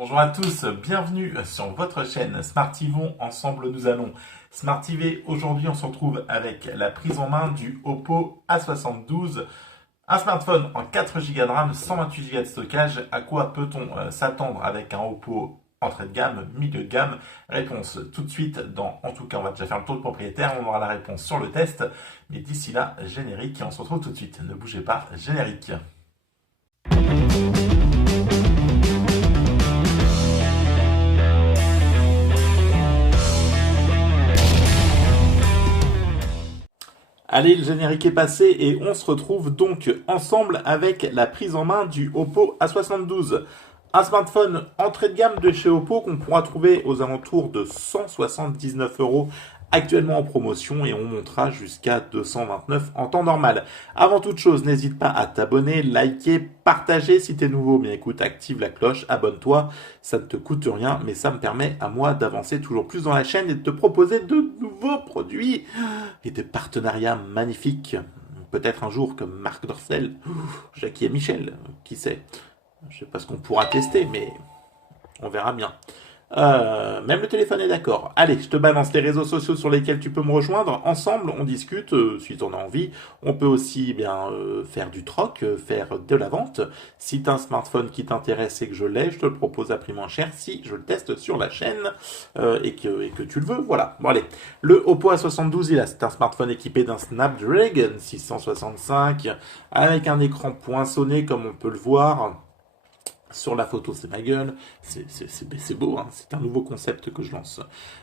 Bonjour à tous, bienvenue sur votre chaîne Smartivon. Ensemble, nous allons smartiver. Aujourd'hui, on se retrouve avec la prise en main du Oppo A72. Un smartphone en 4 Go de RAM, 128 Go de stockage. À quoi peut-on s'attendre avec un Oppo entrée de gamme, milieu de gamme? Réponse tout de suite en tout cas, on va déjà faire le tour de propriétaire. On aura la réponse sur le test. Mais d'ici là, générique et on se retrouve tout de suite. Ne bougez pas, générique. Allez, le générique est passé et on se retrouve donc ensemble avec la prise en main du Oppo A72. Un smartphone entrée de gamme de chez Oppo qu'on pourra trouver aux alentours de 179 € actuellement en promotion et on montera jusqu'à 229 en temps normal. Avant toute chose, n'hésite pas à t'abonner, liker, partager si t'es nouveau. Bien écoute, active la cloche, abonne-toi, ça ne te coûte rien, mais ça me permet à moi d'avancer toujours plus dans la chaîne et de te proposer de nouveaux produits et des partenariats magnifiques. Peut-être un jour comme Marc Dorcel, Jackie et Michel, qui sait. Je sais pas ce qu'on pourra tester, mais on verra bien. Même le téléphone est d'accord. Allez, je te balance les réseaux sociaux sur lesquels tu peux me rejoindre. Ensemble, on discute, si tu en as envie. On peut aussi faire du troc, faire de la vente. Si tu as un smartphone qui t'intéresse et que je l'ai, je te le propose à prix moins cher si je le teste sur la chaîne et que tu le veux. Voilà. Bon, allez. Le Oppo A72, c'est un smartphone équipé d'un Snapdragon 665 avec un écran poinçonné comme on peut le voir. Sur la photo, c'est ma gueule, c'est beau, hein, c'est un nouveau concept que je lance.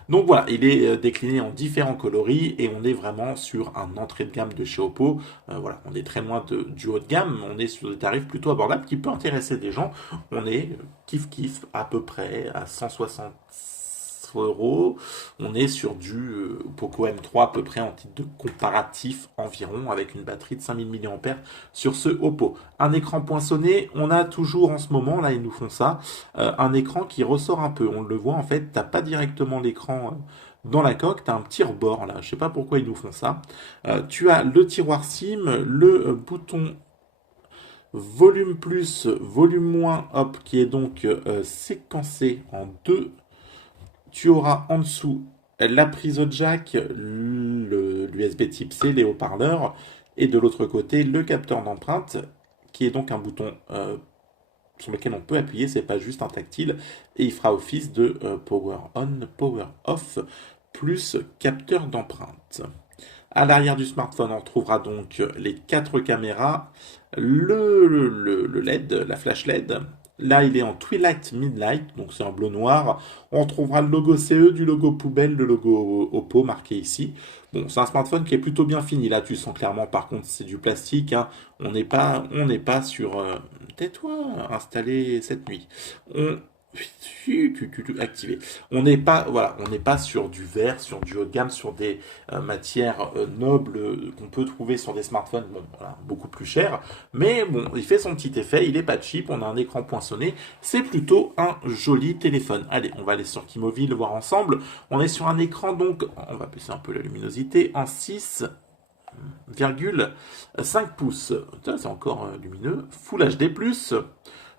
Donc voilà, il est décliné en différents coloris et on est vraiment sur un entrée de gamme de chez Oppo. Voilà, on est très loin du haut de gamme, on est sur des tarifs plutôt abordables qui peut intéresser des gens. On est kiff à peu près à 160 €. On est sur du Poco M3 à peu près en titre de comparatif environ avec une batterie de 5000 mAh sur ce Oppo. Un écran poinçonné, on a toujours en ce moment, là ils nous font ça, un écran qui ressort un peu. On le voit en fait, t'as pas directement l'écran dans la coque, tu as un petit rebord là, je sais pas pourquoi ils nous font ça. Tu as le tiroir SIM, le bouton volume plus, volume moins, hop, qui est donc séquencé en deux. Tu auras en dessous la prise au jack, l'USB type C, les haut-parleurs, et de l'autre côté le capteur d'empreinte, qui est donc un bouton sur lequel on peut appuyer, c'est pas juste un tactile, et il fera office de power on, power off, plus capteur d'empreinte. À l'arrière du smartphone, on trouvera donc les 4 caméras, le LED, la flash LED. Là, il est en Twilight Midnight, donc c'est en bleu noir. On trouvera le logo CE, du logo poubelle, le logo Oppo marqué ici. Bon, c'est un smartphone qui est plutôt bien fini. Là, tu sens clairement, par contre, c'est du plastique, hein. On n'est pas sur. Tais-toi, installé cette nuit. On activé. On n'est pas, voilà, on n'est pas sur du verre, sur du haut de gamme, sur des matières nobles qu'on peut trouver sur des smartphones, bon, voilà, beaucoup plus chers. Mais bon, il fait son petit effet, il est pas cheap, on a un écran poinçonné, c'est plutôt un joli téléphone. Allez, on va aller sur Kimovi le voir ensemble. On est sur un écran donc, on va baisser un peu la luminosité, en 6,5 pouces. C'est encore lumineux. Full HD+.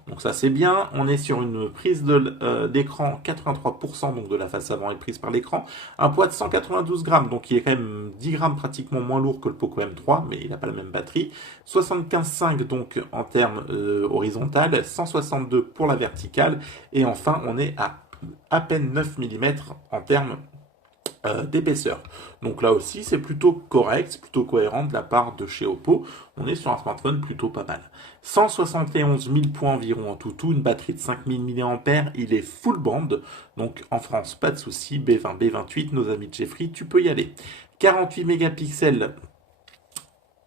Donc ça c'est bien, on est sur une prise d'écran 83% donc de la face avant est prise par l'écran, un poids de 192 grammes, donc il est quand même 10 grammes pratiquement moins lourd que le Poco M3, mais il n'a pas la même batterie, 75,5 donc en termes horizontal, 162 pour la verticale, et enfin on est à peine 9 mm en termes d'épaisseur. Donc là aussi, c'est plutôt correct, c'est plutôt cohérent de la part de chez Oppo. On est sur un smartphone plutôt pas mal. 171 000 points environ en tout, une batterie de 5000 mAh, il est full band, donc en France, pas de souci, B20, B28, nos amis de Jeffrey, tu peux y aller. 48 mégapixels.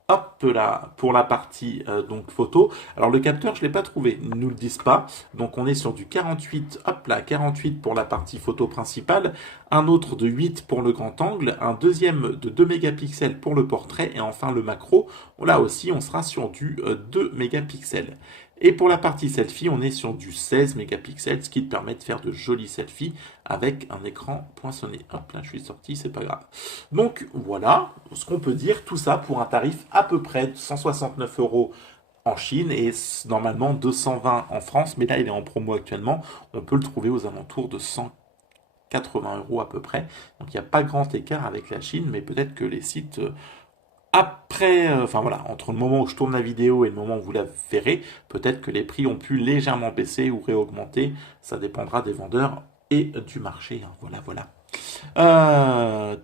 Hop là, pour la partie donc photo. Alors le capteur, je l'ai pas trouvé, ils nous le disent pas. Donc on est sur du 48, hop là, 48 pour la partie photo principale, un autre de 8 pour le grand angle, un deuxième de 2 mégapixels pour le portrait et enfin le macro. Là aussi, on sera sur du 2 mégapixels. Et pour la partie selfie, on est sur du 16 mégapixels, ce qui te permet de faire de jolis selfies avec un écran poinçonné. Hop là, je suis sorti, c'est pas grave. Donc voilà ce qu'on peut dire, tout ça pour un tarif à peu près de 169 € en Chine et normalement 220 en France, mais là il est en promo actuellement. On peut le trouver aux alentours de 180 € à peu près. Donc il n'y a pas grand écart avec la Chine, mais peut-être que les sites après, enfin voilà, entre le moment où je tourne la vidéo et le moment où vous la verrez, peut-être que les prix ont pu légèrement baisser ou réaugmenter. Ça dépendra des vendeurs et du marché, hein. Voilà, voilà.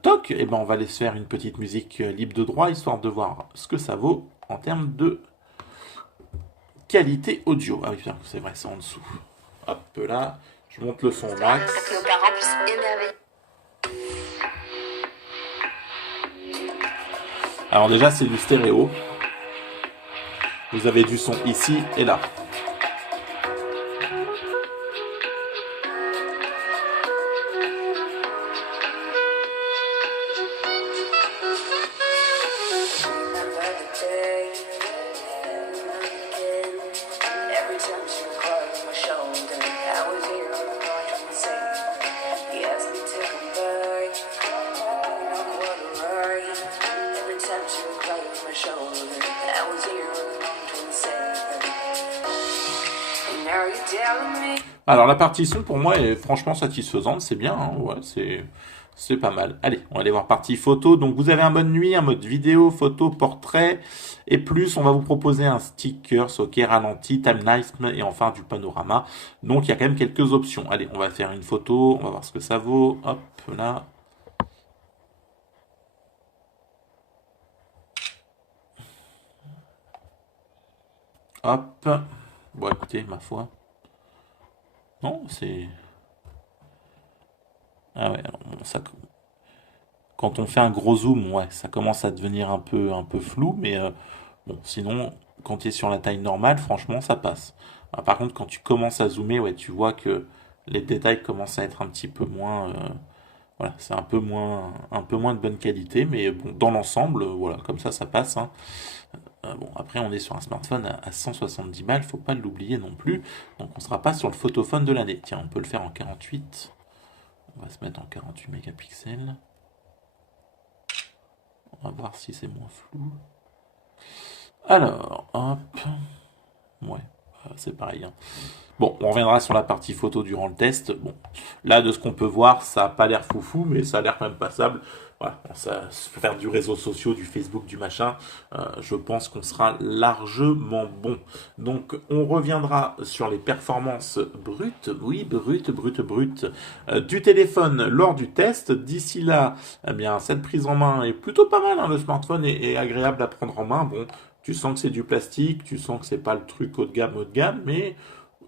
Toc, et ben on va aller se faire une petite musique libre de droit, histoire de voir ce que ça vaut en termes de qualité audio. Ah oui, c'est vrai, c'est en dessous. Hop là, je monte le son max. Nos parents puissent émerveiller. Alors déjà, c'est du stéréo. Vous avez du son ici et là. Alors la partie son pour moi est franchement satisfaisante, c'est bien, hein, ouais, c'est pas mal. Allez, on va aller voir partie photo. Donc vous avez un mode nuit, un mode vidéo, photo, portrait, et plus on va vous proposer un sticker, ok, ralenti, timelapse et enfin du panorama. Donc il y a quand même quelques options. Allez, on va faire une photo, on va voir ce que ça vaut. Hop là. Hop. Bon écoutez, ma foi. Non, c'est... Ah ouais, alors, bon, ça, quand on fait un gros zoom, ouais, ça commence à devenir un peu flou, mais bon, sinon, quand tu es sur la taille normale, franchement, ça passe. Ah, par contre, quand tu commences à zoomer, ouais, tu vois que les détails commencent à être un petit peu moins, voilà, c'est un peu moins de bonne qualité, mais bon, dans l'ensemble, voilà, comme ça passe, hein. Bon, après, on est sur un smartphone à 170 balles, faut pas l'oublier non plus. Donc, on sera pas sur le photophone de l'année. Tiens, on peut le faire en 48. On va se mettre en 48 mégapixels. On va voir si c'est moins flou. Alors, hop. Ouais, c'est pareil, hein. Bon, on reviendra sur la partie photo durant le test. Bon, là, de ce qu'on peut voir, ça n'a pas l'air foufou, mais ça a l'air quand même passable. Voilà, ça faut faire du réseau social, du Facebook, du machin. Je pense qu'on sera largement bon. Donc, on reviendra sur les performances brutes, oui, brutes, du téléphone lors du test. D'ici là, eh bien, cette prise en main est plutôt pas mal, hein. Le smartphone est agréable à prendre en main. Bon, tu sens que c'est du plastique, tu sens que c'est pas le truc haut de gamme, mais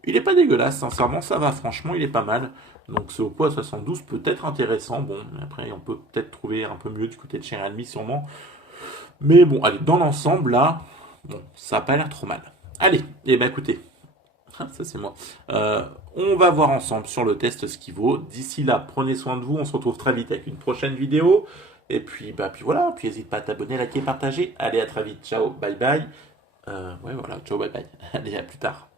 il est pas dégueulasse, sincèrement, ça va, franchement, il est pas mal. Donc ce Oppo A72 peut être intéressant. Bon, après, on peut peut-être trouver un peu mieux du côté de chez Realme, sûrement. Mais bon, allez, dans l'ensemble, là, bon, ça a pas l'air trop mal. Allez, et ben écoutez, ça c'est moi. On va voir ensemble sur le test ce qu'il vaut. D'ici là, prenez soin de vous, on se retrouve très vite avec une prochaine vidéo. Et puis, bah, puis voilà, puis n'hésite pas à t'abonner, liker, partager. Allez, à très vite, ciao, bye bye. Ouais, voilà, ciao, bye bye. Allez, à plus tard.